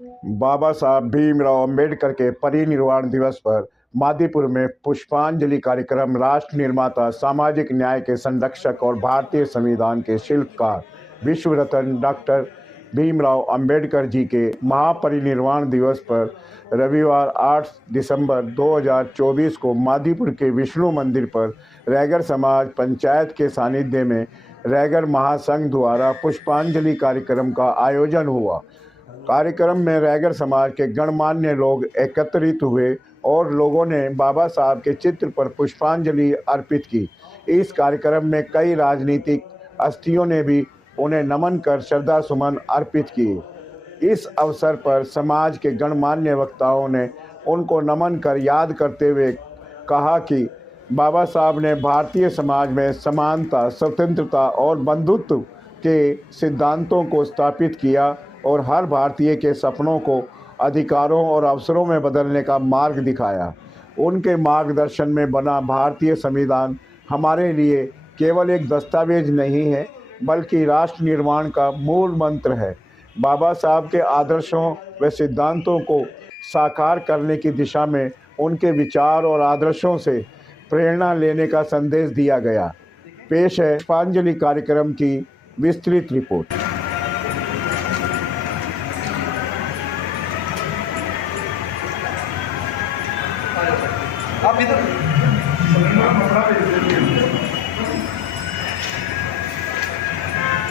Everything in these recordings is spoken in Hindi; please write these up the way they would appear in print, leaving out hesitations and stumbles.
बाबा साहब भीमराव अंबेडकर के परिनिर्वाण दिवस पर मादीपुर में पुष्पांजलि कार्यक्रम। राष्ट्र निर्माता, सामाजिक न्याय के संरक्षक और भारतीय संविधान के शिल्पकार विश्व रत्न डॉक्टर भीमराव अंबेडकर जी के महापरिनिर्वाण दिवस पर रविवार 8 दिसंबर 2024 को मादीपुर के विष्णु मंदिर पर रैगर समाज पंचायत के सानिध्य में रैगर महासंघ द्वारा पुष्पांजलि कार्यक्रम का आयोजन हुआ। कार्यक्रम में रैगर समाज के गणमान्य लोग एकत्रित हुए और लोगों ने बाबा साहब के चित्र पर पुष्पांजलि अर्पित की। इस कार्यक्रम में कई राजनीतिक हस्तियों ने भी उन्हें नमन कर श्रद्धा सुमन अर्पित किए। इस अवसर पर समाज के गणमान्य वक्ताओं ने उनको नमन कर याद करते हुए कहा कि बाबा साहब ने भारतीय समाज में समानता, स्वतंत्रता और बंधुत्व के सिद्धांतों को स्थापित किया और हर भारतीय के सपनों को अधिकारों और अवसरों में बदलने का मार्ग दिखाया। उनके मार्गदर्शन में बना भारतीय संविधान हमारे लिए केवल एक दस्तावेज नहीं है, बल्कि राष्ट्र निर्माण का मूल मंत्र है। बाबा साहब के आदर्शों व सिद्धांतों को साकार करने की दिशा में उनके विचार और आदर्शों से प्रेरणा लेने का संदेश दिया गया। पेश है पुष्पांजलि कार्यक्रम की विस्तृत रिपोर्ट। आप इधर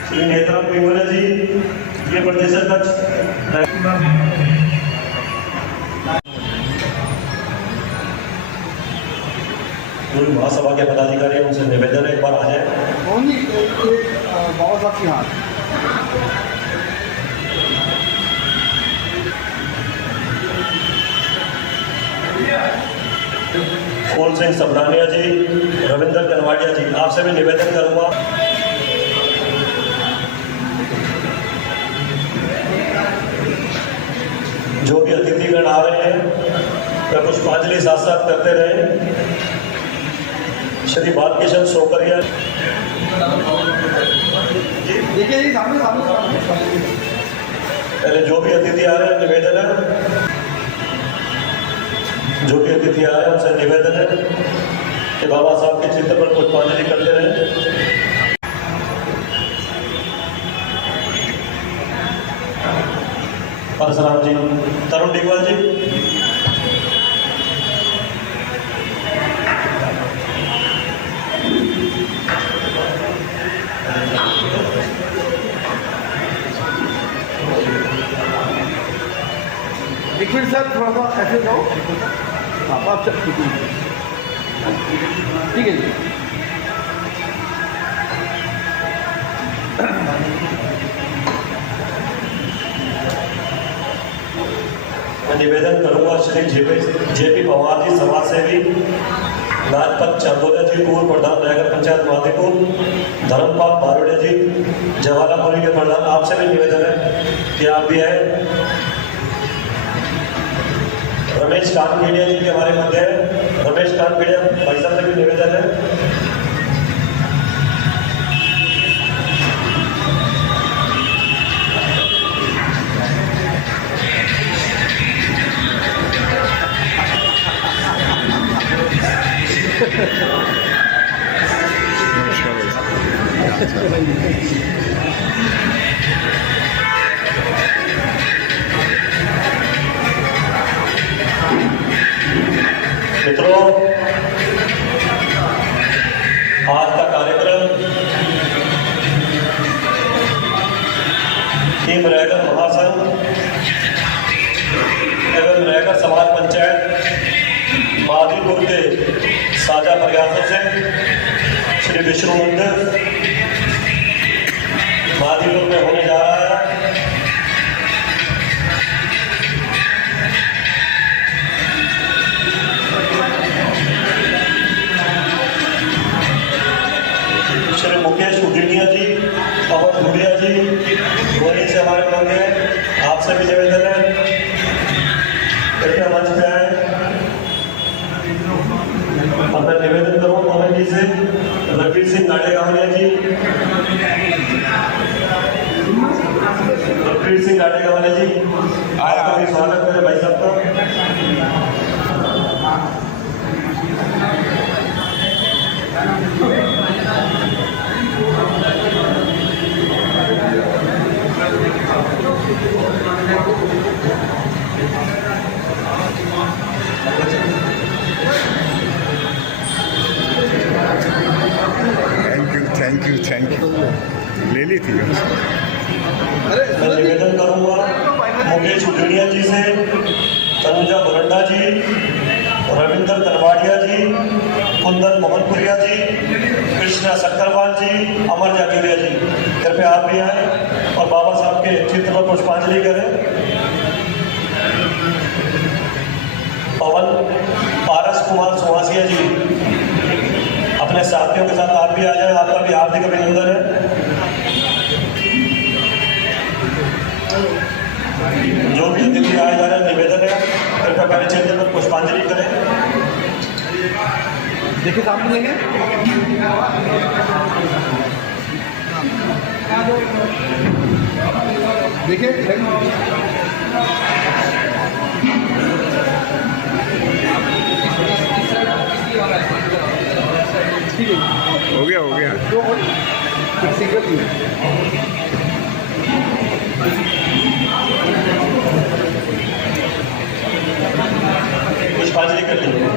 श्री नेता पिंगला जी, ये प्रदेश अध्यक्ष पूरी महासभा के पदाधिकारी उनसे निवेदन है एक बार आ जाए। बाबा साहब की हाथ फूल सिंह सबरानिया जी, रविंद्र कनवाडिया जी, आपसे भी निवेदन करूंगा जो भी अतिथिगण आ रहे हैं वह पुष्पांजलि साथ साथ करते रहे। श्री बालकिशन सोकरिया, देखिए जी, सामने पहले जो भी अतिथि आ रहे हैं निवेदन है, जो भी अतिथि आ रहे हैं उनसे निवेदन है कि बाबा साहब के चित्र पर पुष्पांजलि करते रहे। परशुराम जी, तरुण डिगवाल जी, एक मिनट सर, थोड़ा सा ऐसे जाओ। आप ठीक है जी। मैं निवेदन करूंगा श्री जेपी पवार जी, समाज सेवी, लाजपत चांदोलिया जी, पूर्व प्रधान रैगर पंचायत मादीपुर, धर्मपाल बारोड़े जी, जवाहरपुरी के प्रधान, आपसे भी निवेदन है कि आप भी आए। रमेश कानखेड़िया जी के हमारे मध्य है, रमेश कानखेड़िया भाई साहब से भी निवेदन है। मित्रों, आज का कार्यक्रम टीम रैगर महासंघ एवं रैगर समाज पंचायत मादीपुर के साझा प्रयासों से श्री विष्णु मंदिर मादीपुर में होने जा रहा है। श्री मुकेश उजीनिया जी, पवन भूरिया जी, वहीं से हमारे मंदिर है, आपसे भी निवेदन है कृपया मंच पे आए। और मैं निवेदन करूँ पवन जी से, रघुवीर सिंह गाड़ेगावलिया जी, रघुवीर सिंह गाड़ेगावलिया जी आपका भी स्वागत है भाई साहब का। थैंक यू ले ली थी। मैं निवेदन करूंगा मुकेश उजड़िया जी से, तनुजा बरंडा जी, रविंद्र तलवाड़िया जी, कुंदन मोहनपुरिया जी, कृष्णा सक्करवाल जी, अमर जाकिरिया जी, कृपया आप भी आए और बाबा साहब के चित्र पर पुष्पांजलि करें। पवन पारस कुमार सुहासिया जी अपने साथियों के साथ आप भी आ जाए, आपका भी हार्दिक अभिनंदन है। जो भी अतिथि आए जा रहे हैं, निवेदन है कृपया पहले चित्र पर पुष्पांजलि करें। देखिए सामने लेंगे देखिए हो गया पुष्पांजलि कर लीजिए।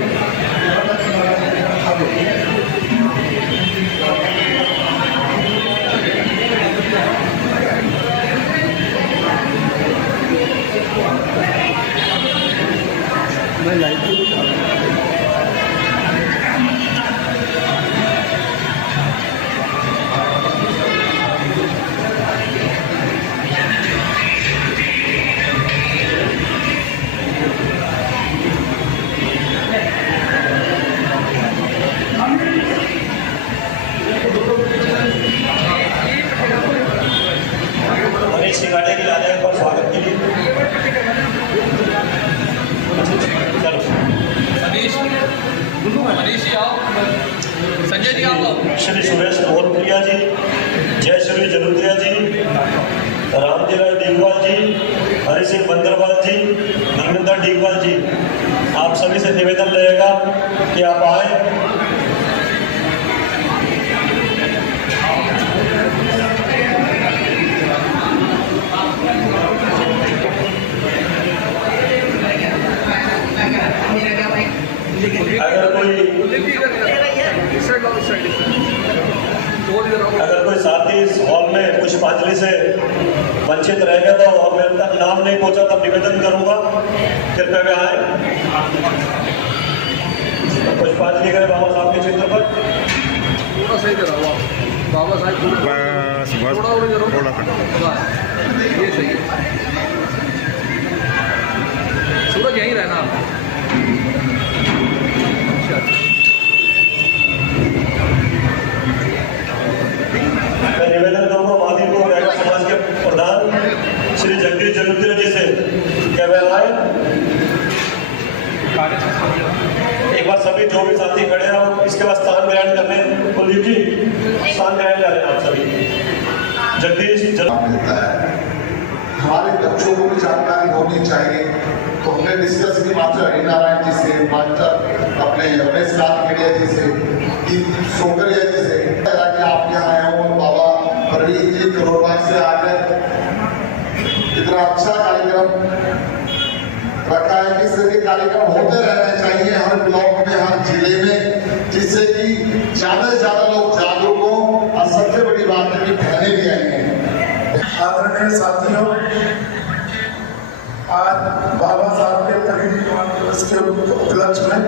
सिंगाड़े की आने पर स्वागत के लिए चलो संजय जी आओ। श्री सुरेश मोहनप्रिया जी, जय श्री जलुद्रिया जी, रामजी राय डीगवाल जी, हरि सिंह बंदरवाल जी, धर्मेंद्र डीगवाल जी, आप सभी से निवेदन रहेगा कि आप आए। अगर कोई साथी इस हॉल में पुष्पांजलि से वंचित रह गया तो और मेरे तक नाम नहीं पहुंचा तब निवेदन करूंगा कृपया वे आए, पुष्पांजलि करें बाबा साहब के चित्र पर। थोड़ा सही करा हुआ बाबा साहब थोड़ा सा ये सही है। सूरज यहीं रहना मैं निवेदन करूंगा मादीपुर नायक समाज के प्रधान श्री जगदीश जलुद्रिया जी से क्या वह आए। एक बार सभी जो भी साथी खड़े हैं और इसके बाद स्थान ग्रहण करने कुलदीप जी स्थान ग्रहण कर रहे हैं आप सभी। जगदीश मिलता है, हमारे बच्चों को भी जानकारी होनी चाहिए। तो हमने डिस्कस की मास्टर हरिनारायण जी से, मास्टर अपने रमेश लाल खेड़िया जी से, सोकरिया जी से कि आप यहाँ आए हो, बाबा परवीन जी करोड़बाग से आकर इतना अच्छा कार्यक्रम रखा है कि इस तरह के कार्यक्रम होते रहने चाहिए हर ब्लॉक में, हर जिले में, जिससे कि ज्यादा से ज्यादा लोग जागरूक हो। और सबसे बड़ी बात है कि पहले भी आएंगे। आदरणीय साथियों, आज बाबा साहब के परिनिर्वाण दिवस के उपलक्ष्य में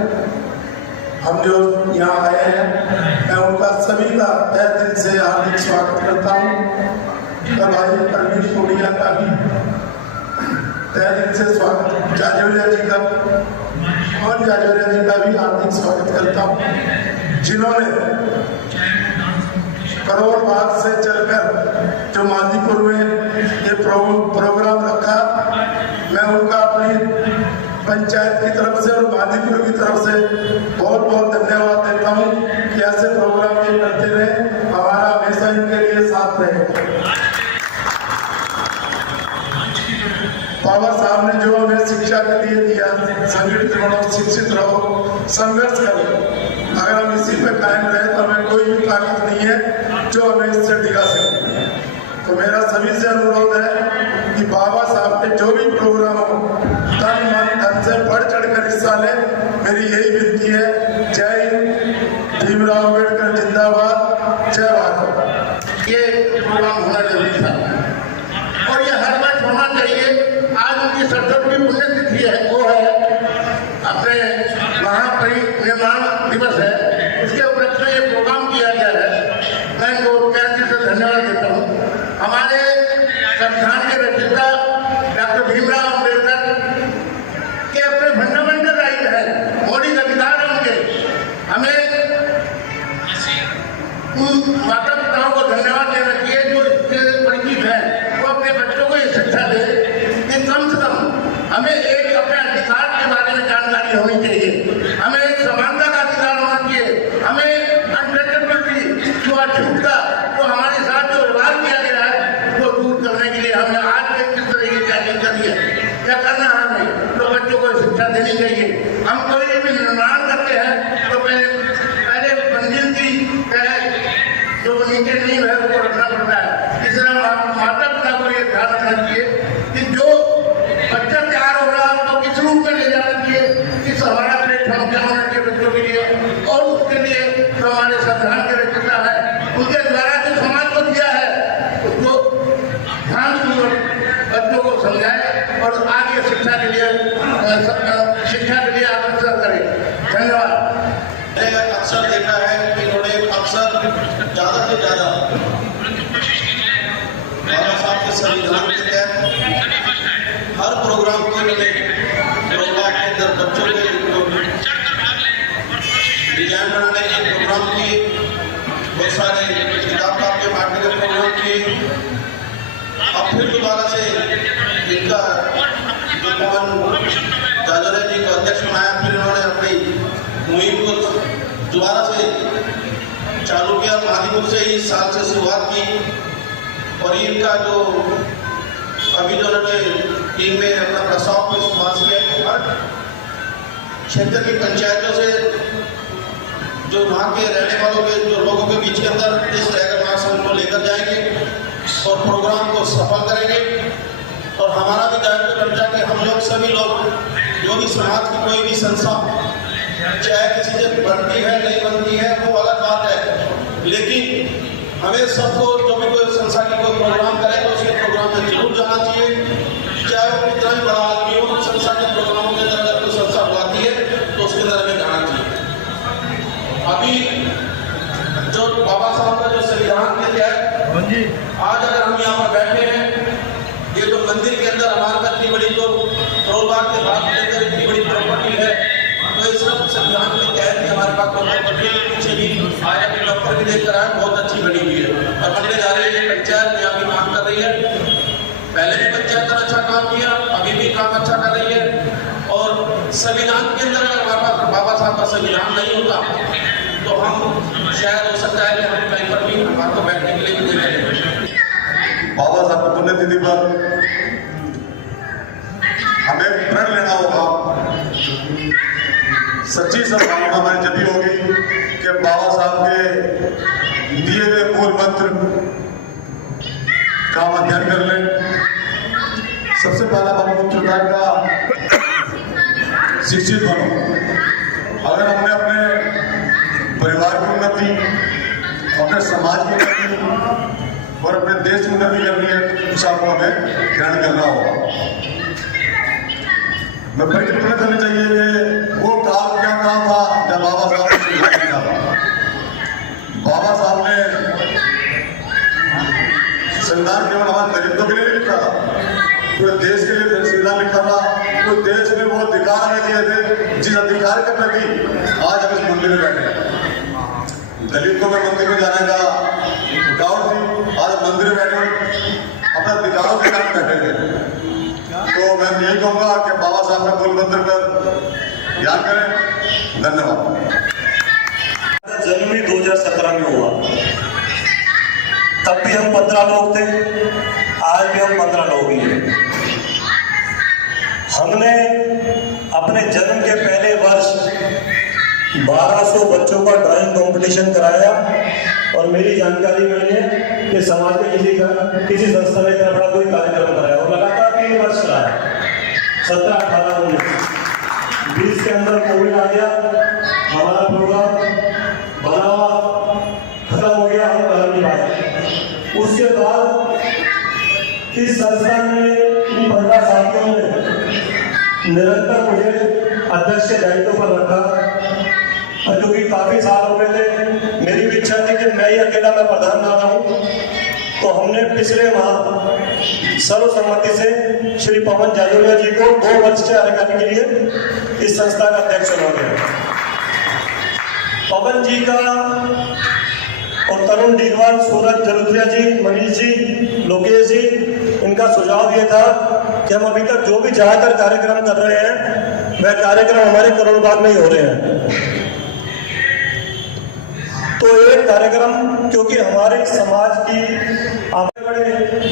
हम जो यहाँ आए हैं, मैं उनका सभी का तहे दिल से हार्दिक स्वागत करता हूँ। भाई परवीन टोडिया का भी तहे दिल से स्वागत, जाजौरिया जी का और जाजौरिया जी का भी हार्दिक स्वागत करता हूँ, जिन्होंने करोड़बाग से चलकर जो मादीपुर में ये प्रोग्राम रखा। मैं उनका अपनी पंचायत की तरफ से और मादीपुर की तरफ से बहुत बहुत धन्यवाद देता हूँ कि ऐसे प्रोग्राम ये करते रहे, हमारा हमेशा इनके लिए साथ रहे। बाबा साहब ने जो हमें शिक्षा के लिए दिया, संगठित बनो, शिक्षित रहो, संघर्ष करो, अगर हम इसी पे कायम रहे तो हमें कोई भी ताकत नहीं है जो हमें इससे दिखा सके। तो मेरा सभी से अनुरोध है कि बाबा साहब के जो भी प्रोग्राम हो तन मन धन से बढ़ चढ़ कर हिस्सा ले। मेरी यही विनती है। जय हिंद, भीमराव अम्बेडकर जिंदाबाद, जय भारत। ये प्रोग्राम होना जरूरी था और ये हर वर्ष होना चाहिए। आज उनकी 70वीं पुण्यतिथि है, वो है अपने महापरिनिर्वाण दिवस है, उसके उपलक्ष्य में ये प्रोग्राम किया गया है। मैं इनको कैसे से धन्यवाद देता हूँ। हमारे संविधान के रचयिता डॉक्टर भीमराव अम्बेडकर के अपने फंडामेंटल राइट है, मौलिक अधिकार है उनके। हमें उन माता पिताओं को धन्यवाद देना चाहिए जो इससे परिचित है, वो अपने बच्चों को ये शिक्षा दे कि कम से कम हमें एक अपने अधिकार के बारे में जानकारी होनी चाहिए, हमें एक समानता का अधिकार होना चाहिए, हमें अनटचेबिलिटी छुआछूत का जो हमारे साथ जो व्यवहार किया गया है वो दूर करने के लिए हमें आज में किस तरह की तैयारी करी है, क्या करना है हमें, तो बच्चों को शिक्षा देनी चाहिए। हम कोई भी निर्माण करते हैं तो पहले मंजिल की जो नीचे नहीं है उसको रखना पड़ता है। इसलिए माता पिता को ये ध्यान रखना चाहिए कि जो बच्चा तैयार हो रहा है तो किस रूप में ले जाना चाहिए, किस हमारा प्लेटफॉर्म क्या होना चाहिए बच्चों के लिए, और उसके लिए जो हमारे संविधान के रचयिता है उनके द्वारा जो समाज को दिया है उसको ध्यानपूर्वक बच्चों को समझाए और आगे शिक्षा के लिए अग्रसर करें। धन्यवाद। अक्सर देखा है कि इन्होंने अक्सर ज़्यादा से ज़्यादा बाबा साहब के संविधान के तहत हर प्रोग्राम के लिए प्रोग्राम के अंदर बच्चों के डिजाइन बनाने के प्रोग्राम किए, बहुत सारे किताब के बांटने के प्रोग्राम किए। अब फिर दोबारा से इनका जो पवन जाजोरा जी को अध्यक्ष बनाया, फिर इन्होंने अपनी मुहिम को दोबारा से चालू किया। मादीपुर से ही इस साल से शुरुआत की और इनका जो अभी जो उन्होंने टीम में अपना प्रस्ताव को इस्तेमाल किया कि हर क्षेत्र की पंचायतों से जो वहाँ के रहने वालों के जो लोगों के बीच के अंदर इस टाइगर महासंघ को लेकर जाएंगे और प्रोग्राम को सफल करेंगे। और हमारा भी दायित्व बनता है कि हम लोग सभी लोग जो भी समाज की कोई भी संस्था चाहे किसी से बनती है नहीं बनती है वो अलग बात है, लेकिन हमें सबको जो भी कोई संस्था की कोई प्रोग्राम करे तो उसके प्रोग्राम में जरूर जाना चाहिए, चाहे वो कितना भी बड़ा आदमी हो। संस्था के प्रोग्रामों के अंदर अगर कोई संस्था बुलाती है तो उसके अंदर हमें जाना चाहिए। अभी जो बाबा साहब का जो संविधान के तहत आज अगर हम यहाँ पर बैठे हैं, ये तो मंदिर के अंदर हमारे इतनी बड़ी जो प्रोग्राम के बाद के अंदर इतनी बड़ी प्रॉपर्टी है, तो इस संविधान के तहत हमारे पास प्रॉपर्टी पीछे भी आज अपने डॉक्टर भी देखकर आए, बहुत अच्छी बनी हुई है और बनने जा रही है। पंचायत यहाँ भी काम कर रही है, पहले भी पंचायत ने अच्छा काम किया, अभी भी काम अच्छा कर रही है। और संविधान के अंदर अगर बाबा साहब का संविधान नहीं होता तो हम शायद हो सकता है कि हम कहीं पर भी हमारे को बैठने के लिए भी नहीं। बाबा साहब की पुण्यतिथि पर हमें प्रण लेना होगा, सच्ची सद्भावना हमारी जब भी होगी कि बाबा साहब के दिए हुए मूल मंत्र का हम अध्ययन कर लें। सबसे पहला मुख्य होता है शिक्षित बनो। अगर हमने अपने परिवार की उन्नति, अपने समाज की उन्नति और अपने देश की उन्नति करनी है तो शिक्षा को हमें ग्रहण करना होगा। मैं परिकल्पना करनी चाहिए कि वो काल क्या काम था जब बाबा साहब ने संविधान लिखा था। बाबा साहब ने संविधान केवल हमारे दलितों के लिए नहीं लिखा था, पूरे देश के लिए संविधान लिखा था। पूरे देश में वो अधिकार हमें दिए थे जिस अधिकार के प्रति आज हम इस मंदिर में बैठे हैं। दलितों में मंदिर में जाने का रुकावट थी, आज मंदिर में बैठे अपने अधिकारों के साथ बैठे थे। तो मैं यही कहूँगा कि बाबा साहब का मूल मंत्र पर याद करें। धन्यवाद। जन्म ही 2017 में हुआ, तब भी हम 15 लोग थे, आज भी हम 15 लोग ही हैं। हमने अपने जन्म के पहले वर्ष 1200 बच्चों का ड्राइंग कंपटीशन कराया और मेरी जानकारी में है कि समाज में किसी संस्था ने इतना बड़ा कोई कार्यक्रम कराया और लगातार 3 वर्ष कराया, 17, 18, 19, 20 के अंदर कोविड आ गया, हमारा प्रोग्राम बना हुआ खत्म हो गया, हम कर नहीं पाए। उसके बाद इस संस्था ने इन 15 साथियों ने निरंतर मुझे अध्यक्ष के दायित्व पर रखा, क्योंकि काफी साल हो गए थे। मेरी भी इच्छा थी कि मैं ही अकेला मैं प्रधान ना रहूं, तो हमने पिछले माह सर्वसम्मति से श्री पवन जाजोलिया जी को 2 वर्ष के कार्यकाल के लिए इस संस्था का अध्यक्ष चुना गया। पवन जी का और तरुण डीगवाल, सूरज जलोत्रिया जी, मनीष जी, लोकेश जी, इनका सुझाव ये था कि हम अभी तक जो भी ज्यादातर कार्यक्रम कर रहे हैं वह कार्यक्रम हमारे करोड़ बाग में ही हो रहे हैं। तो एक कार्यक्रम, क्योंकि हमारे समाज की बड़े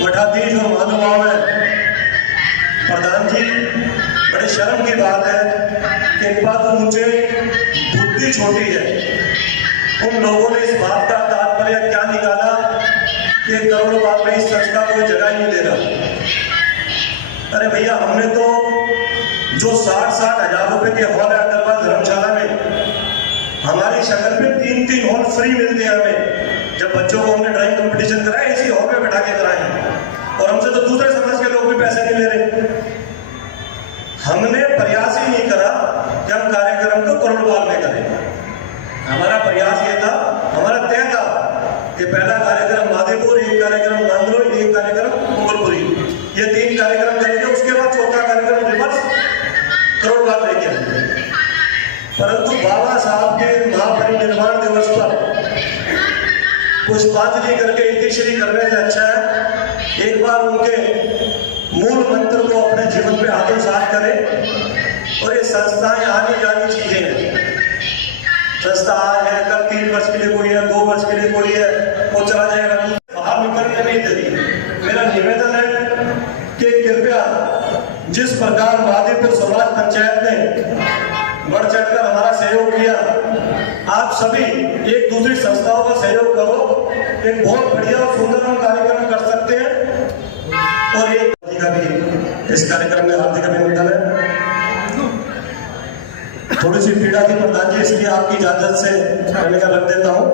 मठाधीश और महानुभाव है प्रधान जी, बड़े शर्म की बात है कि इनका तो मुझे बुद्धि छोटी है। उन लोगों ने इस बात का तात्पर्य क्या निकाला कि करोड़ों बाग में इस संस्था को जगह ही नहीं दे रहा। अरे भैया, हमने तो जो 60-60 हजार रुपए के हॉल है अग्रवाल धर्मशाला में, हमारी शक्ल पे 3-3 हॉल फ्री मिलते हैं हमें। जब बच्चों को हमने ड्राइंग कंपटीशन कराया इसी हॉल पे बैठा के कराए, और हमसे तो दूसरे समाज के लोग भी पैसे नहीं ले रहे। हमने प्रयास ही नहीं करा कि हम कार्यक्रम को करोड़ बाग में करें। हमारा प्रयास ये था, हमारा तय था कि पहला कार्यक्रम माधेपुर, एक कार्यक्रम नांगलोई, एक कार्यक्रम मंगलपुरी, ये 3 कार्यक्रम करेंगे। उसके बाद चौथा कार्यक्रम रिवर्स करोड़ बाग लेके आएंगे। परंतु बाबा साहब के महापरिनिर्वाण दिवस पर पुष्पांजलि करके इतिश्री करने से अच्छा है एक बार उनके मूल मंत्र को अपने जीवन पे आत्मसात करें। और ये संस्थाएं आने जानी चीजें हैं। संस्था आज है, कल 3 वर्ष के लिए कोई है, 2 वर्ष के लिए कोई है, वो चला जाएगा, बाहर निकलने नहीं दे रही। मेरा निवेदन है कि कृपया जिस प्रकार माधेपुर समाज पंचायत ने बढ़ चढ़कर हमारा सहयोग किया, आप सभी एक दूसरी संस्थाओं का सहयोग करो। एक बहुत बढ़िया और सुंदर हम कार्यक्रम कर सकते हैं। और एक का भी इस कार्यक्रम में हार्दिक अभिनंदन है। थोड़ी सी पीड़ा थी प्रधान जी, इसलिए आपकी इजाजत से कहने का रख देता हूँ।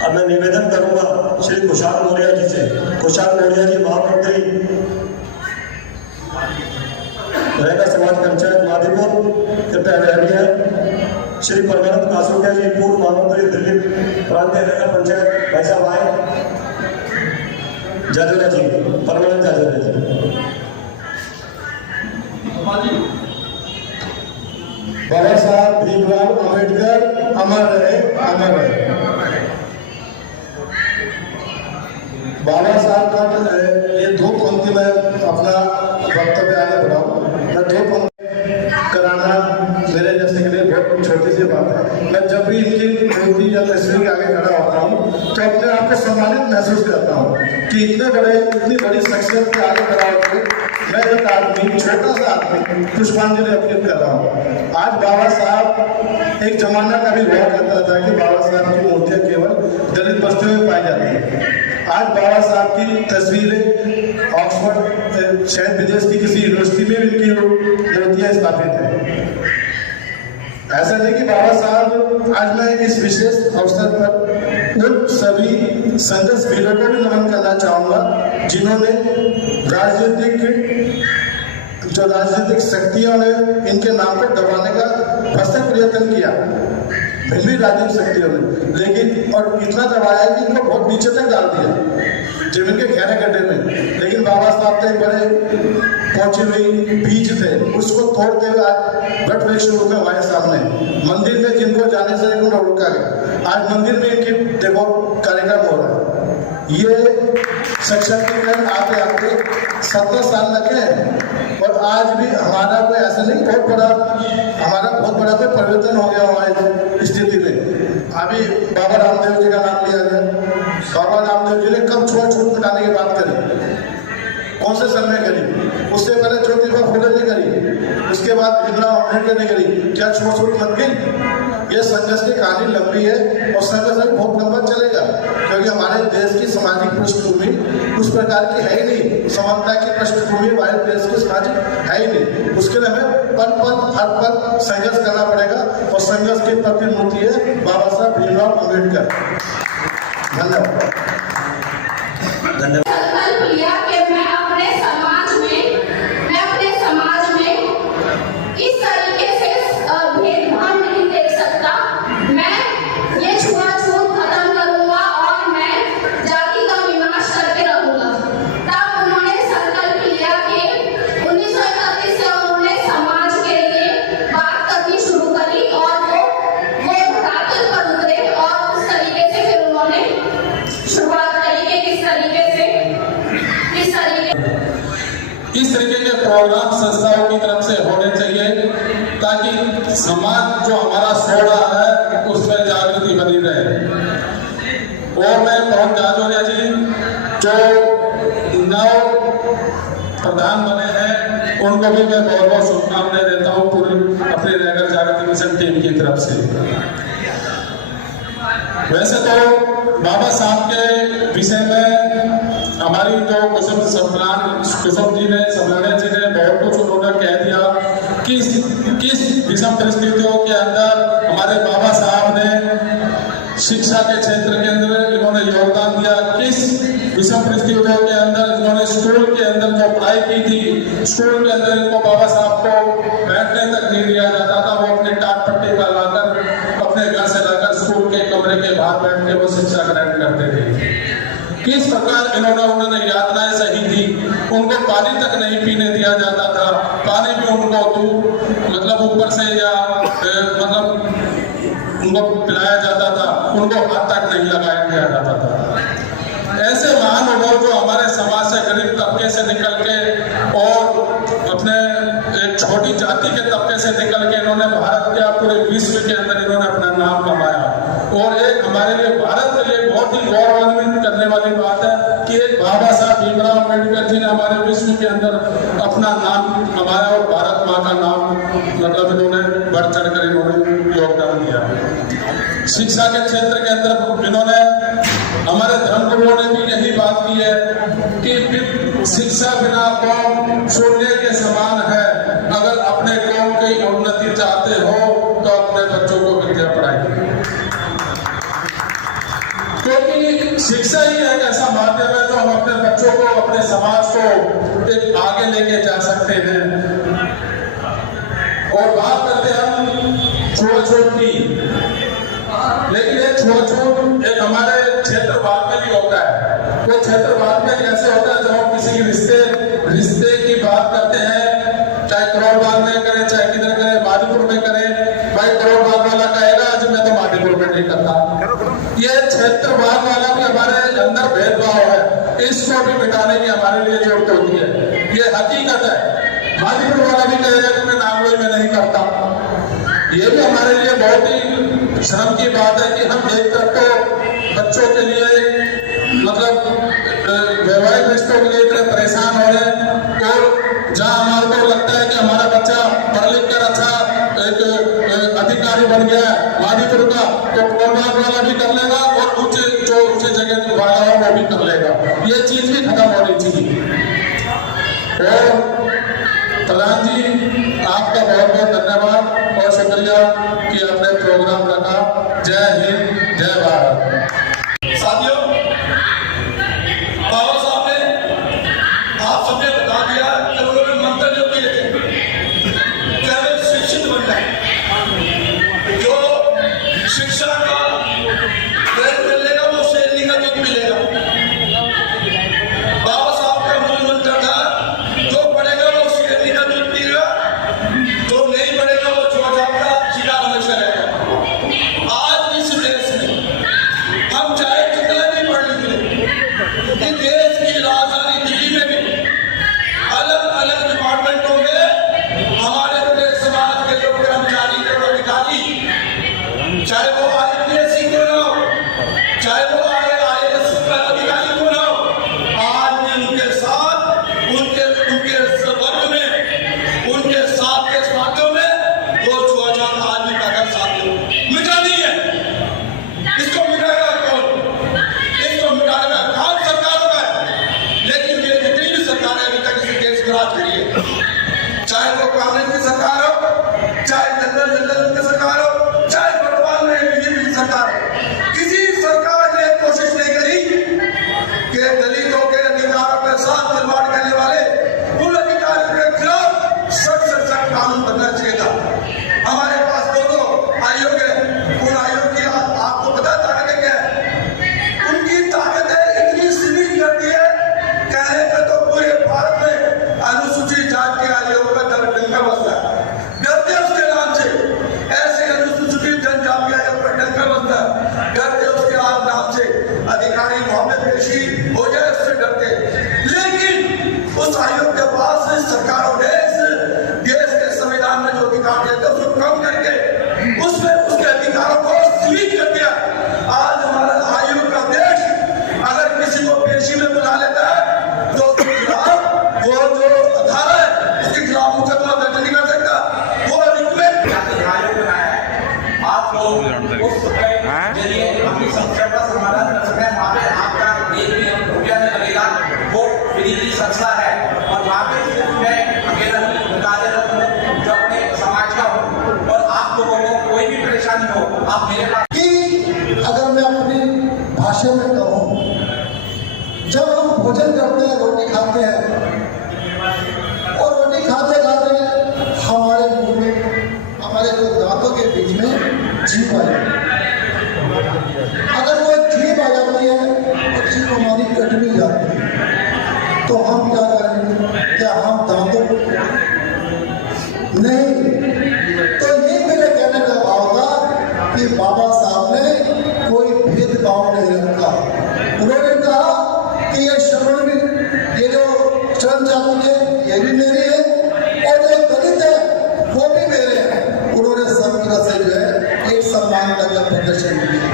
अब मैं निवेदन करूंगा श्री खुशहाल मौर्य जी से। खुशहाल मौर्य जी महामंत्री रहेगा समाज पंचायत माधेपुर, कृपया रहने। श्री परमानंद कासोटिया जी पूर्व महामंत्री दिल्ली प्रांतीय रहेगा पंचायत, भाई साहब आए। जाजोलिया जी, परमानंद जाजोलिया जी। बाबा साहब भीमराव अम्बेडकर अमर रहे, अमर रहे। बाबा साहब का ये 2 पंक्ति में अपना वक्तव्य आगे बढ़ाऊं। मैं 2 पंक्ति कराना मेरे जैसे के लिए बहुत छोटी सी बात है। मैं जब भी इनकी मूर्ति या तस्वीर के आगे खड़ा होता हूँ तो अपने आप को सम्मानित महसूस करता हूँ कि इतनी बड़ी शख्सियत के आगे खड़ा होकर मैं एक आदमी, छोटा सा आदमी, पुष्पांजलि अर्पित कर रहा हूँ। आज बाबा साहब, एक जमाना का भी हुआ करता था कि बाबा साहब की मूर्तियाँ केवल दलित बस्तियों में पाई जाती है। आज बाबा साहब की तस्वीरें ऑक्सफोर्ड, शायद विदेश की किसी यूनिवर्सिटी में इनकी मूर्तियाँ स्थापित हैं। ऐसा नहीं कि बाबा साहब, आज मैं इस विशेष अवसर पर उन सभी संघर्ष वीरों को भी नमन करना चाहूँगा जिन्होंने राजनीतिक शक्तियों ने इनके नाम को दबाने का भरसक प्रयत्न किया, भिन्न राजनीतिक शक्तियों ने, लेकिन और इतना दबाया कि इनको बहुत नीचे तक डाल दिया, जमीन के गहरे गड्ढे में। लेकिन बाबा साहब तो एक बड़े पहुंची हुई बीज थे, उसको तोड़ते हुए आज वट वृक्ष उगा हमारे सामने। मंदिर में जिनको जाने से उनको रोका है, आज मंदिर में इनकी देखो कार्यक्रम हो रहा है। ये सशक्तिकरण आते आते 70 साल लगे हैं और आज भी हमारा कोई ऐसा नहीं, हमारा बहुत बड़ा कोई परिवर्तन हो गया हमारी स्थिति में। अभी बाबा रामदेव जी का नाम लिया गया। बाबा रामदेव जी ने कब छुआछूत मिटाने की बात करी? कौन से सन में करी? उससे पहले ज्योतिबा फुले ने करी, उसके बाद भीमराव अम्बेडकर ने करी। क्या छूट मत गई? ये संघर्ष की कहानी लंबी है और संघर्ष अभी बहुत लंबा चलेगा, क्योंकि हमारे देश की सामाजिक पृष्ठभूमि उस प्रकार की है ही नहीं। समानता की पृष्ठभूमि हमारे देश की सामाजिक है ही नहीं। उसके लिए हमें पल पल हर पल संघर्ष करना पड़ेगा और संघर्ष की प्रतिमूर्ति है बाबा साहब भीमराव अम्बेडकर। धन्यवाद। संकल्प लिया कि मैं अपने समाज में इस तरीके से भेदभाव नहीं देख सकता। मैं ये छुआछूत खत्म करूंगा और मैं जाति का विनाश करके रहूंगा। तब उन्होंने संकल्प लिया कि 1931 से उन्होंने समाज के लिए बात करनी शुरू करी और वो धरातल पर उतरे और उस तरीके से फिर उन्होंने शुरुआत करी कि इस तरीके के प्रोग्राम संस्थाओं की तरफ से होने चाहिए ताकि समाज जो हमारा सोड़ा है उसमें जागृति बनी रहे। और मैं पवन जाजोरिया जी जो नव प्रधान बने हैं उनको भी मैं बहुत बहुत शुभकामनाएं देता हूँ पूरी अपने नगर जागृति मिशन टीम की तरफ से। वैसे तो बाबा साहब के विषय में हमारी जो कुसुम जी ने बहुत कुछ उन्होंने कह दिया कि किस विषम परिस्थितियों के अंदर हमारे बाबा साहब ने शिक्षा के क्षेत्र के अंदर इन्होंने योगदान दिया, किस विषम परिस्थितियों के अंदर इन्होंने स्कूल के अंदर जो पढ़ाई की थी, स्कूल के अंदर इनको बाबा साहब को बैठने तक नहीं दिया जाता था। वो अपने टाट पट्टी का लाकर अपने घर से लाकर स्कूल के कमरे के बाहर बैठ के वो शिक्षा ग्रहण करते थे। किस प्रकार उन्होंने यातनाएं सही थी, उनको पानी तक नहीं पीने दिया जाता था, पानी भी उनको मतलब ऊपर से या मतलब उनको पिलाया जाता था, उनको हाथ तक नहीं लगाया दिया जाता था। ऐसे महानुभाव जो हमारे समाज से गरीब तबके से निकल के और अपने एक छोटी जाति के तबके से निकल के इन्होंने भारत के पूरे विश्व के अंदर इन्होंने अपना नाम कमाया। और एक हमारे लिए भारत के लिए बहुत ही गौरवान्वित करने वाली बात है कि एक बाबा साहब भीमराव अम्बेडकर जी ने हमारे विश्व के अंदर अपना नाम कमाया और भारत माँ का नाम मतलब इन्होंने बढ़ चढ़ कर इन्होंने योगदान दिया। शिक्षा के क्षेत्र के अंदर इन्होंने हमारे धर्मगुरुओं ने भी यही बात की है कि शिक्षा बिना कौम शून्य के समान है। अगर अपने कौम की उन्नति चाहते हो तो अपने बच्चों को विद्या पढ़ाइए, क्योंकि शिक्षा ही एक ऐसा माध्यम है जो हम अपने बच्चों को अपने समाज को एक आगे लेके जा सकते हैं। और बात करते हैं हम छुआछूत की, लेकिन एक छुआछूत एक हमारे क्षेत्रवाद में भी होता है। वो क्षेत्रवाद में कैसे होता है, जब हम किसी रिश्ते की बात करते हैं, चाहे करोड़बाग में करें चाहे किधर करें, माधीपुर में करें, भाई करोड़बाग वाला कहेगा आज मैं तो माधीपुर में नहीं करता। ये क्षेत्रवाद वाला भी हमारे अंदर भेदभाव है, इसको भी मिटाने की हमारे लिए जरूरत होती है। ये हकीकत है। माधीपुर वाला भी कहेगा कि मैं नागलोई में नहीं करता। ये भी हमारे लिए बहुत ही शर्म की बात है कि हम एक तरफ तो बच्चों के लिए मतलब वैवाहिक रिश्तों के लिए इतने परेशान हो रहे हैं, और जहाँ हमारे को लगता है कि हमारा बच्चा पढ़ लिख कर अच्छा एक अधिकारी बन गया है माधीपुर का, तो करोड़बाग वाला भी कर लेगा और ऊंचे जगह वाला हो वो भी कर लेगा। ये चीज भी खत्म होनी चाहिए। और प्रधान जी आपका बहुत बहुत धन्यवाद और शुक्रिया कि आपने प्रोग्राम रखा। जय हिंद, जय भारत। साथियों, बाबा साहब ने आप सबने बता दिया कि उन्होंने मंत्र जो किए थे कि हमें शिक्षित बनना है। जो शिक्षा का ग्रहण कर लेगा वो शेरनी का दूध मिलेगा। बाबा साहब का मूल मंत्र था, जो पढ़ेगा वो शेरनी का दूध पीएगा, जो नहीं पढ़ेगा वो चौधाम का सीधा उस आयोग के पास सरकारों ने इस देश के संविधान में जो अधिकार देते उसको कम करके उसमें उसके अधिकारों को सीमित कर दिया। आज हमारा आयोग का देश अगर किसी को पेशी में बुला लेता है तो उसके खिलाफ वो जो धारा है उसके खिलाफ मुकदमा दर्ज नहीं कर सकता। वो रिक्वेस्ट आयोग बनाया है, आप लोग उस जरिए अपनी समस्या का समाधान कर सकते हैं। वहाँ पे आपका रुपया नहीं लगेगा, वो फ्री की संस्था है और वहाँ पे मैं अकेला कार्यरत हूँ जो अपने समाज का हूँ और आप लोगों को कोई भी परेशानी हो आप मेरे पास। कि अगर मैं अपनी भाषा में कहूँ, जब हम भोजन करते हैं, रोटी खाते हैं और रोटी खाते खाते हमारे मुंह में, हमारे जो दांतों के बीच में जीभ आ जाती है। अगर वो जीभ आ जाती है तो जीभ हमारी कट भी जाती है, तो हम क्या करें? क्या हम दांतों को नहीं? तो ये मेरे कहने का भाव था कि बाबा साहब ने कोई भेदभाव नहीं रखा। उन्होंने कहा कि ये श्रवण भी, ये जो चरण जाति है ये भी मेरी है और जो दलित है वो भी मेरे हैं। उन्होंने सब तरह से जो है एक सम्मान का प्रदर्शन किया।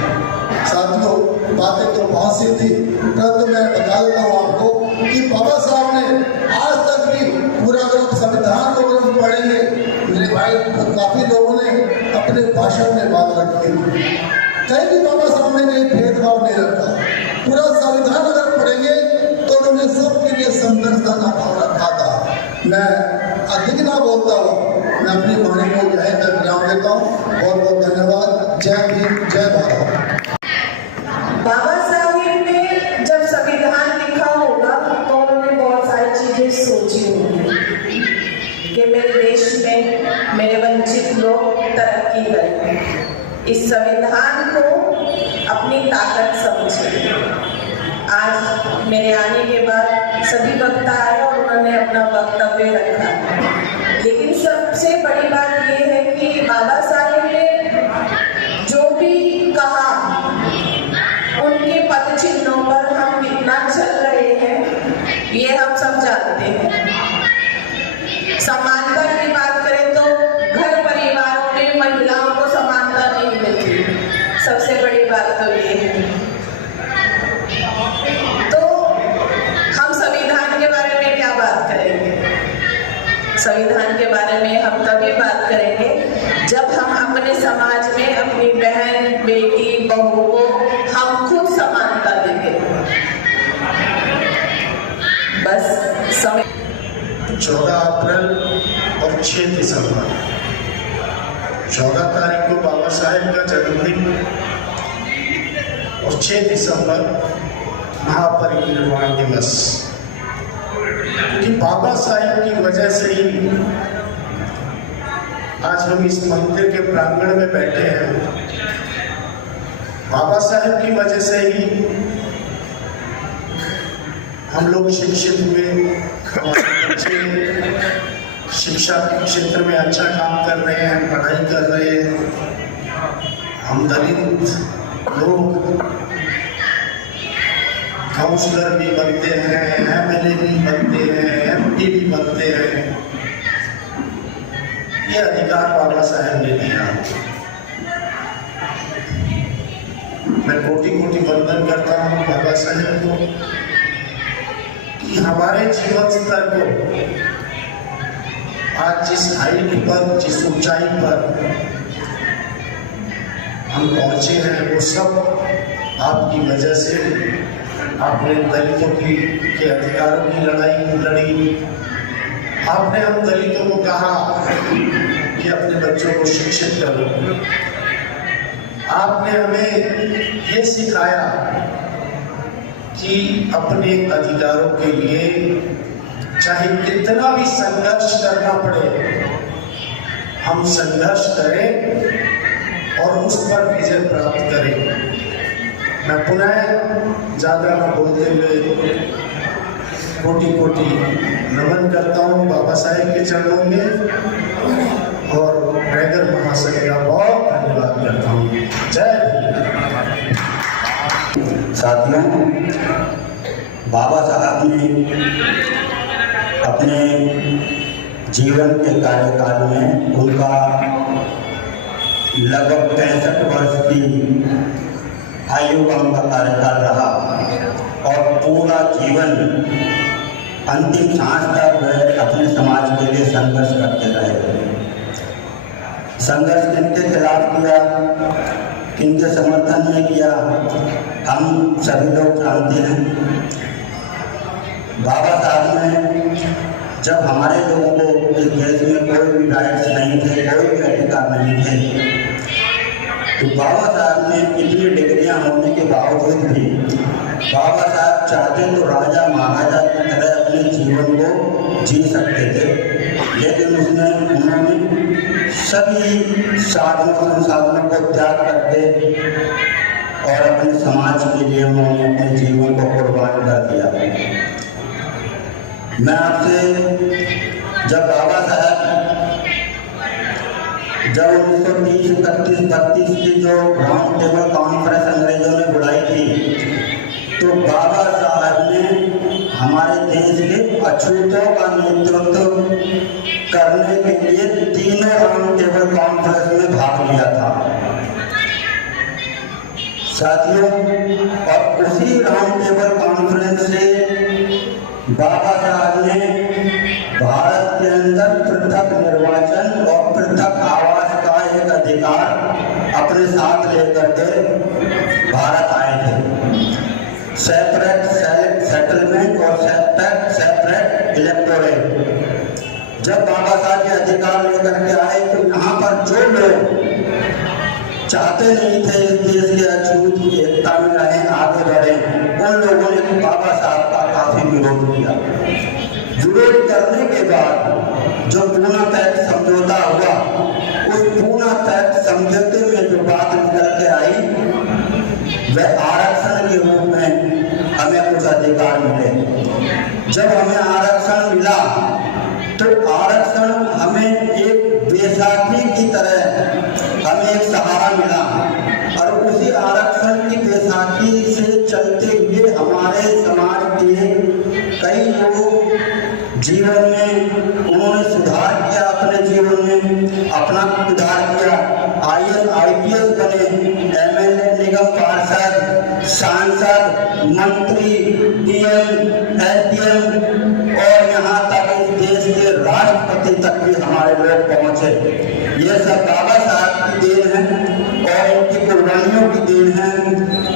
साथियों, बातें तो बहुत सी थी, परंतु मैं बता देता हूँ आपको कि बाबा साहब ने आज तक भी पूरा अगर संविधान को अगर हम पढ़ेंगे, मेरे भाई तो काफी लोगों ने अपने भाषण में बात रखी, कहीं भी बाबा साहब ने कोई भेदभाव नहीं रखा। पूरा संविधान अगर पढ़ेंगे तो उन्होंने सबके लिए समदर्शिता का भाव रखा था। मैं अधिक ना बोलता हूँ, मैं अपनी वाणी को यहीं तक विराम देता हूँ। बहुत बहुत धन्यवाद। जय भीम, जय भारत। बाबा साहेब ने जब संविधान लिखा होगा तो उन्होंने बहुत सारी चीजें सोची होंगी कि मेरे देश में मेरे वंचित लोग तरक्की करें। इस संविधान को अपनी ताकत समझे। आज मेरे आने के बाद सभी वक्ता आए और उन्होंने अपना वक्तव्य रखा, लेकिन सबसे बड़ी बात यह है कि बाबा साहेब ने जो भी कहा उनके पद चिन्हों पर हम कितना चल रहे हैं ये हम सब जानते हैं। समानता की बात करें तो घर परिवारों में महिलाओं को समानता नहीं मिलती, सबसे बड़ी बात तो ये है। तो हम संविधान के बारे में क्या बात करेंगे? संविधान के बारे में हम तभी बात करेंगे जब हम अपने समाज में अपनी बहन, बेटी, बहू को हम खुद समानता देंगे। बस समय 14 अप्रैल और 6 दिसंबर, 14 तारीख को बाबा साहेब का जन्मदिन और 6 दिसंबर महापरिनिर्वाण दिवस। कि बाबा साहेब की वजह से ही आज हम इस मंदिर के प्रांगण में बैठे हैं। बाबा साहेब की वजह से ही हम लोग शिक्षित हुए, हमारे बच्चे शिक्षा के क्षेत्र में अच्छा काम कर रहे हैं, पढ़ाई कर रहे हैं। हम दलित लोग काउंसलर भी बनते हैं, एमएलए भी बनते हैं, एमपी भी बनते हैं। ये अधिकार बाबा साहेब ने दिया। मैं कोटि कोटि वंदन करता हूँ बाबा साहेब को कि हमारे जीवन स्तर को आज जिस हाइट पर, जिस ऊंचाई पर हम पहुंचे हैं वो सब आपकी वजह से। आपने दलितों के अधिकारों की लड़ाई लड़ी। आपने हम दलितों को कहा कि अपने बच्चों को शिक्षित करो। आपने हमें ये सिखाया कि अपने अधिकारों के लिए चाहे कितना भी संघर्ष करना पड़े, हम संघर्ष करें और उस पर विजय प्राप्त करें। मैं पुनः ज़्यादा न बोलते हुए कोटि कोटि नमन करता हूँ बाबा साहेब के चरणों में और टाइगर महाशय का बहुत धन्यवाद करता हूँ। जय साथियों, बाबा साहब ने अपने जीवन के कार्यकाल में उनका लगभग 65 वर्ष की आयु का उनका कार्यकाल रहा और पूरा जीवन अंतिम सांस तक वे अपने समाज के लिए संघर्ष करते रहे। संघर्ष किनके खिलाफ किया, किनके समर्थन में किया, हम सभी लोग जानते हैं। बाबा साहब ने जब हमारे लोगों को इस देश में कोई भी राइट्स नहीं थे, कोई भी अधिकार नहीं थे, तो बाबा साहब ने इतनी डिग्रियां होने के बावजूद भी बाबा साहब चाहते तो राजा महाराजा की तरह अपने जीवन को जी सकते थे, लेकिन उन्होंने सभी साधनों संसाधनों को त्याग करके और अपने समाज के लिए उन्होंने अपने जीवन को कुर्बान कर दिया। मैं आपसे जब बाबा साहब जब 1930-31-32 की जो राउंड टेबल कॉन्फ्रेंस अंग्रेजों ने बुलाई थी, तो बाबा साहब ने हमारे देश के अछूतों का नेतृत्व करने के लिए तीनों राउंड टेबल कॉन्फ्रेंस में भाग लिया था साथियों। और उसी राउंड टेबल कॉन्फ्रेंस से बाबा साहब ने भारत के अंदर पृथक निर्वाचन और पृथक आवास का एक अधिकार अपने साथ लेकर के भारत आए थे। सेपरेट सेटलमेंट और सेपरेट इलेक्टोरेट। जब बाबा साहब के अधिकार लेकर के आए तो यहाँ पर जो लोग चाहते नहीं थे इस देश के अछूत की एकता में रहें, आगे बढ़े, उन लोगों ने बाबा साहब का काफी विरोध किया। विरोध करने के बाद जो पूना पैक्ट समझौता हुआ, उस पूना पैक्ट समझौते में जो बात निकल के आई वह आरक्षण के रूप में हमें कुछ अधिकार मिले। जब हमें आरक्षण मिला तो आरक्षण हमें एक बैसाखी की तरह हमें एक सहारा मिला और उसी आरक्षण की बैसाखी से चलते हुए हमारे समाज के कई लोग जीवन में उन्होंने सुधार किया, अपने जीवन में अपना सुधार किया। IAS बने, MLA, निगम पार्षद, सांसद, मंत्री, DM, SDM और यहाँ तक इस देश के राष्ट्रपति तक भी हमारे लोग पहुंचे। ये सब बाबा साहब की देन है और उनकी कुर्बानियों की देन है।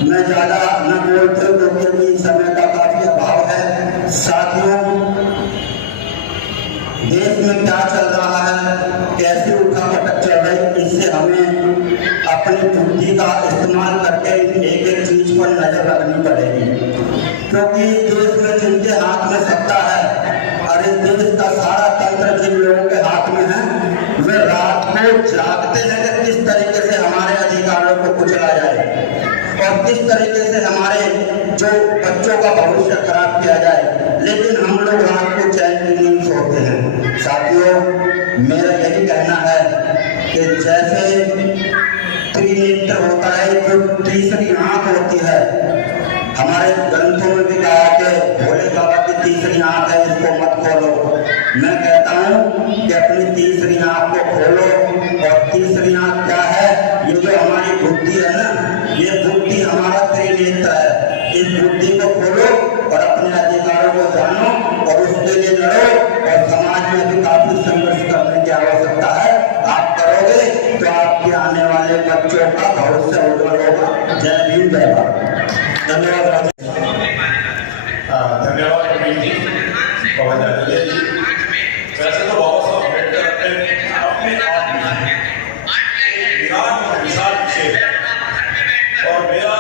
मैं ज्यादा न बोलते क्योंकि समय का काफी अभाव है। साथियों, देश में क्या चल रहा है, कैसे उठा पटक चल रही है, इससे हमें अपनी बुद्धि का इस्तेमाल करके एक एक चीज पर नजर रखनी पड़ेगी, क्योंकि इस देश में जिनके हाथ में सत्ता है और इस देश का सारा तंत्र जिन लोगों के हाथ में है, वे रात को जागते हैं कि किस तरीके से हमारे अधिकारों को कुचला जाए और किस तरीके से हमारे जो बच्चों का भविष्य खराब किया जाए, लेकिन हम लोग रात को चैन की नींद सोते हैं। साथियों, मेरा यही कहना है कि जैसे त्रिनेत्र होता है, जो तीसरी आंख होती है, हमारे ग्रंथों में भी कहा कि भोले बाबा की तीसरी आंख है, इसको मत खोलो। मैं कहता हूँ कि अपनी तीसरी आंख को खोलो। और तीसरी आंख क्या है? ये जो हमारी बुद्धि है ना, ये बुद्धि हमारा त्रिनेत्र है। इस बुद्धि को खोलो और अपने अधिकारों को जानो और उसके लिए लड़ो। और समाज में भी काफी संघर्ष करने की आवश्यकता है। आप करोगे तो आपके आने वाले बच्चों का भविष्य उज्जवल होगा। जय भीम, जय भारत। धन्यवाद। धन्यवाद कबीर जी, पवन जादव जी। वैसे तो बाबा साहब अम्बेडकर अपने आप में एक विराट और विशाल विषय है और मेरा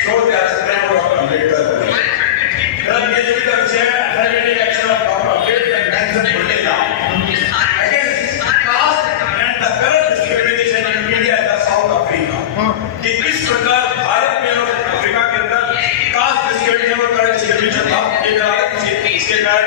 शोध कार्यक्रम डॉक्टर अम्बेडकर मेरा PhD का विषय है athletic action of doctor Ambedkar and Bullela against caste and the current discrimination in India and the South Africa. कि किस प्रकार भारत में और अफ्रीका के अंदर कास्ट डिस्क्रिमिनेशन और करंट डिस्क्रिमिनेशन था, इसके कारण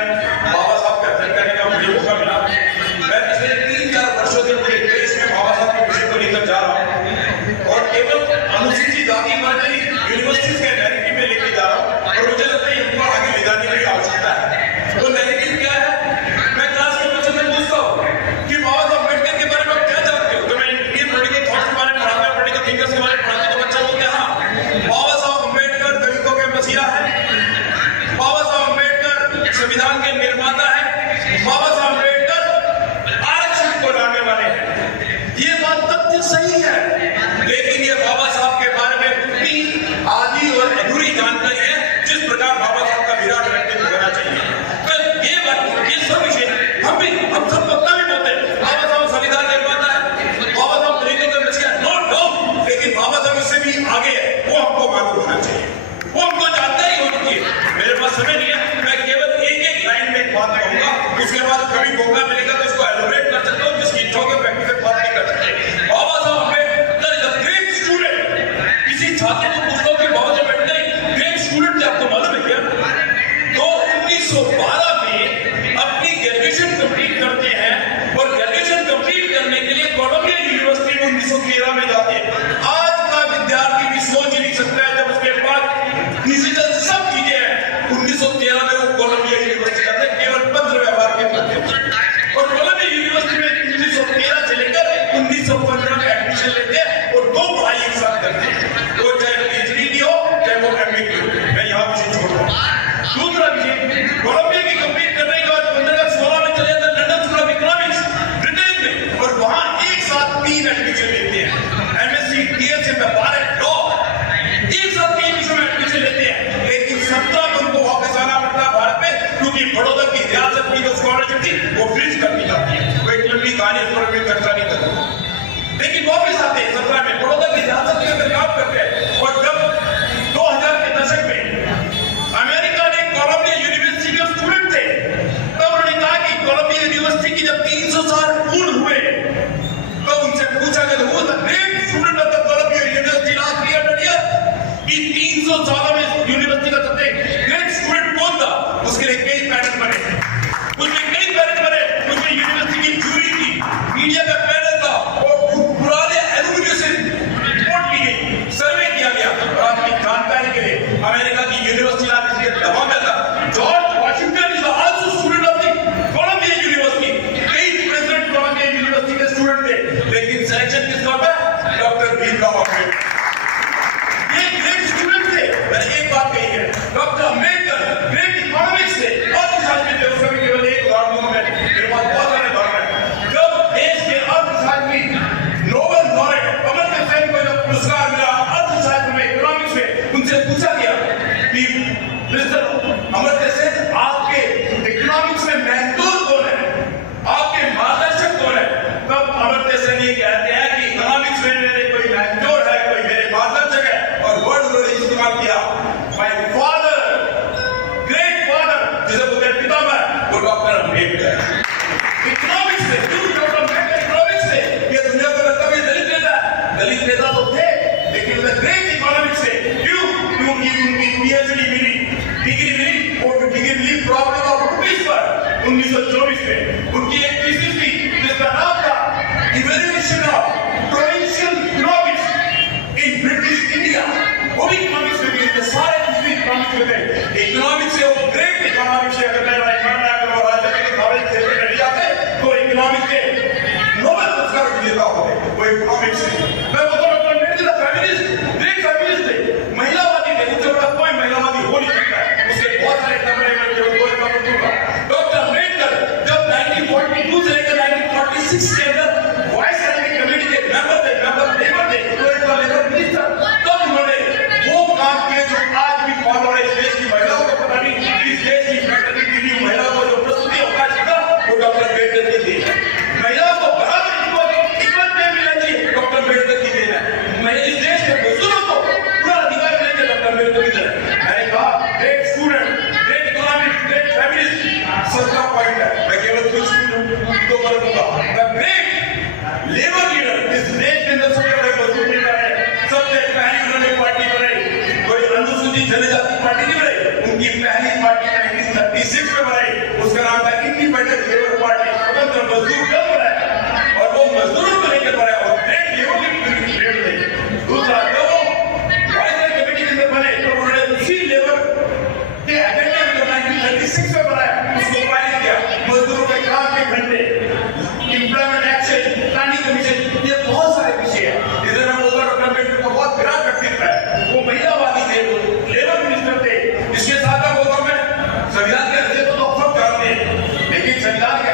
डिजिटल सब चीजें हैं। 1913 में वो कोलंबिया यूनिवर्सिटी जाते केवल पत्र व्यवहार के माध्यम से, और कोलंबिया यूनिवर्सिटी में 1913 से लेकर 1915 में एडमिशन लेते हैं और 2 पढ़ाई एक साथ करते हैं, तो चाहे पीएचडी की हो चाहे वो एमए की हो। मैं यहाँ विषय छोड़ रहा हूँ। दूसरा विषय, कोलंबिया की कंप्लीट करने के बाद 1516 में चले जाते London school of economics Britain में, और वहां एक साथ 3 एडमिशन लेते हैं, एमएससी टीएससी में 12 लॉ, एक साथ 3 विषयों में एडमिशन लेते हैं। लेकिन 17 में उनको वापस आना पड़ता है भारत में, क्योंकि बड़ौदा की रियासत की जो स्कॉलरशिप थी वो फ्रीज कर दी जाती है। वो एक लंबी कहानी में चर्चा नहीं करूंगा, लेकिन वापस आते हैं 17 में बड़ौदा की रियासत के अंदर काम करते हैं। और जब 2000 के दशक में अमेरिका ने कोलंबिया यूनिवर्सिटी के स्टूडेंट थे, तब उन्होंने कहा कि कोलंबिया यूनिवर्सिटी की जब 300 साल पूर्ण हुए तो उनसे पूछा गया who the great student of the Columbia University last 300 year, कि 300 सालों में यूनिवर्सिटी का सबसे ग्रेट स्टूडेंट कौन था। उसके लिए कई पैनल बने, उसमें कई पैनल बने, उसमें यूनिवर्सिटी की जूरी थी, मीडिया का पैनल था, और पुराने एलुमनी से रिपोर्ट ली गई, सर्वे किया गया। और आपकी जानकारी के लिए अमेरिका की यूनिवर्सिटी आज इसके दबा में था। George Washington is also student of the Columbia University. कई प्रेसिडेंट कोलंबिया यूनिवर्सिटी के स्टूडेंट थे, लेकिन सिलेक्शन किसका था? डॉक्टर भीमराव अम्बेडकर। ये ग्रेट स्टूडेंट थे। मैंने एक बात कही है, डॉक्टर अम्बेडकर ग्रेट इकोनॉमिक्स थे, अर्थशास्त्री थे। उसका भी केवल एक उदाहरण दूंगा मैं, मेरे पास बहुत सारे उदाहरण हैं। जब देश के अर्थशास्त्री नोबेल लॉरेट अमर्त्य सेन को जब पुरस्कार मिला अर्थशास्त्र में, इकोनॉमिक्स में, उनसे पूछा गया कि मिस्टर अमर्त्य सेन, आपके इकोनॉमिक्स में मेंटोर कौन है, आपके मार्गदर्शक कौन है? तब अमर्त्य सेन ये कहते हैं कि इकोनॉमिक्स में मेरे कोई मेंटोर है, कोई मेरे मार्गदर्शक है, और वर्ड उन्होंने इस्तेमाल किया, माय फादर, ग्रेट फादर, जिसे बोलते हैं पितामह, वो डॉक्टर अम्बेडकर। इकोनॉमिक्स से डॉक्टर अम्बेडकर इकोनॉमिक्स से ये दुनिया को लगता है दलित नेता, दलित नेता तो थे, लेकिन ग्रेट इकोनॉमिक्स से क्यों? क्योंकि उनकी पीएचडी मिली, डिग्री मिली, और डिग्री मिली प्रॉब्लम ऑफ रुपीज पर 1924 में। उनकी एक थीसिस थी जिसका नाम था evaluation of provincial economics in British India. वो भी इकोनॉमिक्स में मिली, सारे इकोनॉमिक्स में थे। इकोनॉमिक्स से वो ग्रेट इकोनॉमिक्स से अगर नॉलेज से नहीं जाते तो इकोनॉमिक्स के नोबेल पुरस्कार विजेता होते, वो इकोनॉमिक्स से। मैं बोलता हूं doctor Ambedkar feminist, great feminist थे, महिलावादी थे, उससे बड़ा कोई महिलावादी हो नहीं सकता है। उसके बहुत सारे एग्जाम्पल हैं, मैं केवल 2 एग्जाम्पल दूंगा। डॉक्टर अम्बेडकर जब 1942 से लेकर 1946 के अंदर वॉइस एथनिक कम्युनिटी के मेंबर थे, लेबर थे, तो लेबर मिनिस्टर, तब उन्होंने वो काम किए जो आज भी फॉलो है। इस देश की महिलाओं को पता नहीं, इस देश की फैक्ट्री के लिए महिलाओं को जो प्रस्तुति अवकाश था वो डॉक्टर अम्बेडकर की देन है। महिलाओं को बराबर इक्वल पे मिलना चाहिए, डॉक्टर अम्बेडकर की देन है। मैं इस देश के मजदूरों को पूरा अधिकार मिलेंगे, डॉक्टर अम्बेडकर की देन है। मैंने कहा great student, great economics, great feminist, 17 point है, मैं केवल कुछ तो कर दूंगा। द ग्रेट लेबर लीडर, इस देश के अंदर सबसे बड़े मजदूर लीडर है, सबसे पहली उन्होंने पार्टी बनाई, कोई अनुसूचित जनजाति पार्टी नहीं बनाई, उनकी पहली पार्टी 1936 में बनाई, उसका नाम था इंडिपेंडेंट लेबर पार्टी, स्वतंत्र मजदूर दल बनाया, और वो मजदूरों को लेकर बनाया, और ग्रेट लेबर की लीडर थे। दूसरा, जब वो वाइस कमेटी के अंदर बने तो उन्होंने उसी लेबर के एजेंडे में जो 1936 में बनाया उसको पारित किया। मजदूरों के काम के घंटे, एम्प्लॉयमेंट एक्शन, प्लानिंग कमीशन, ये बहुत सारे विषय हैं। इधर हम बोलते हैं डॉक्टर अम्बेडकर को बहुत विराट व्यक्तित्व है, वो महिलावादी थे, वो लेबर मिनिस्टर थे। इसके साथ मैं बोलता हूं, मैं संविधान के रचयिता तो सब जानते हैं, लेकिन संविधान के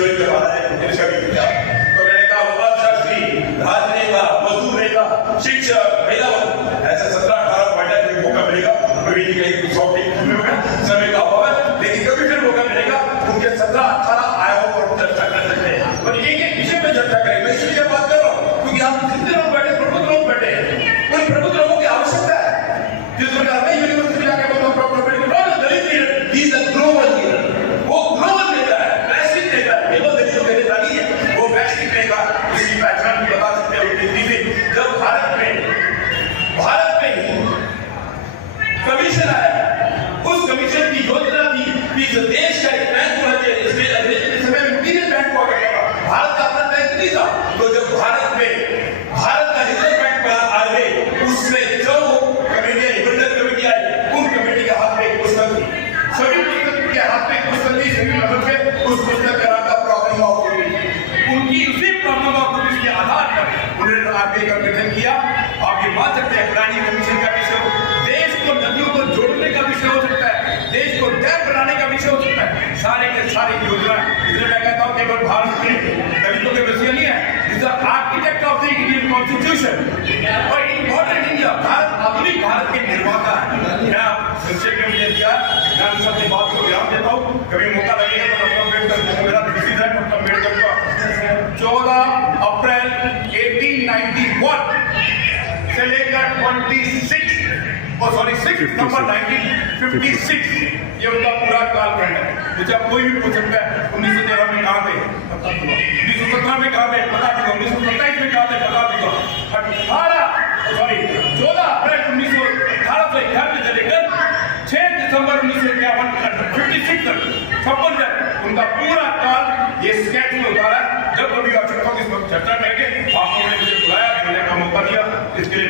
विश्वविद्यालय करवाना है, उनका भी किया। तो मैंने कहा अर्थशास्त्री, राजनेता, मजदूर नेता, शिक्षक, महिला, ऐसे 17-18 पॉइंट है, मौका मिलेगा कभी कहीं समय का अभाव है, लेकिन कभी फिर मौका मिलेगा उनके 17-18 आयोगों पर चर्चा कर सकते हैं और एक विषय पर चर्चा करें। मैं इसलिए बात कर रहा हूँ क्योंकि आप जितने लोग बैठे, प्रबुद्ध लोग बैठे हैं, उन प्रबुद्ध लोगों की आवश्यकता है। जिस प्रकार मैं यूनिवर्सिटी जाकर ग्लोबल लीडर, वो ग्लोबल नेता है, वैश्विक नेता है, केवल दलितों के नेता नहीं है, वो वैश्विक नेता। इसकी पहचान भी बता सकते हैं। जब भारत में ही कमीशन आया, उस कमीशन की योजना थी कि जो देश का एक बैंक होना चाहिए, इसमें अंग्रेजी समय में इंडियन बैंक हुआ करता था, भारत का अपना बैंक नहीं था। तो जब भारत का रिजर्व बैंक बना RBI, उसमें जो कमेटी रिजर्व कमेटी आई, उन कमेटी के हाथ में एक पुस्तक थी, सभी पुस्तक के हाथ में पुस्तक थी, सभी लोगों के उस पुस्तक का नाम था प्रॉब्लम ऑफ यूनिटी। उनकी उसी प्रॉब्लम ऑफ यूनिटी के आधार पर उन्होंने RBI का गठन किया। आप ये बात सकते हैं, प्लानिंग कमीशन का विषय हो, देश को नदियों को जोड़ने का विषय हो सकता है, देश को डैम बनाने का विषय हो सकता है, सारे के सारे योजना। इसलिए मैं कहता हूँ केवल भारत के दलितों के विषय नहीं है, is the architect of the Indian constitution और इन मॉडर्न इंडिया। भारत आधुनिक भारत के निर्माता है। मैं संक्षेप में मुझे दिया, मैं सबकी बात को ध्यान देता हूँ, कभी मौका लगेगा तो अम्बेडकर, मेरा डिसीजन है अम्बेडकर का 14 अप्रैल 1891 से लेकर 6 नवंबर 1956, ये उनका पूरा कालखंड है। मुझे अब कोई भी पूछ सकता है 1913 में कहाँ थे, 1917 में कहाँ थे, बता दूंगा, 1927 में कहाँ थे, बता दूंगा। 14 अप्रैल 1918 से 11 से लेकर 6 दिसंबर 1951 56 तक 56 तक उनका पूरा काल ये स्केच में उतारा है। जब कभी आवश्यकता हो इस वक्त चर्चा करेंगे। आपने मुझे बुलाया, मैंने का मौका दिया, इसके लिए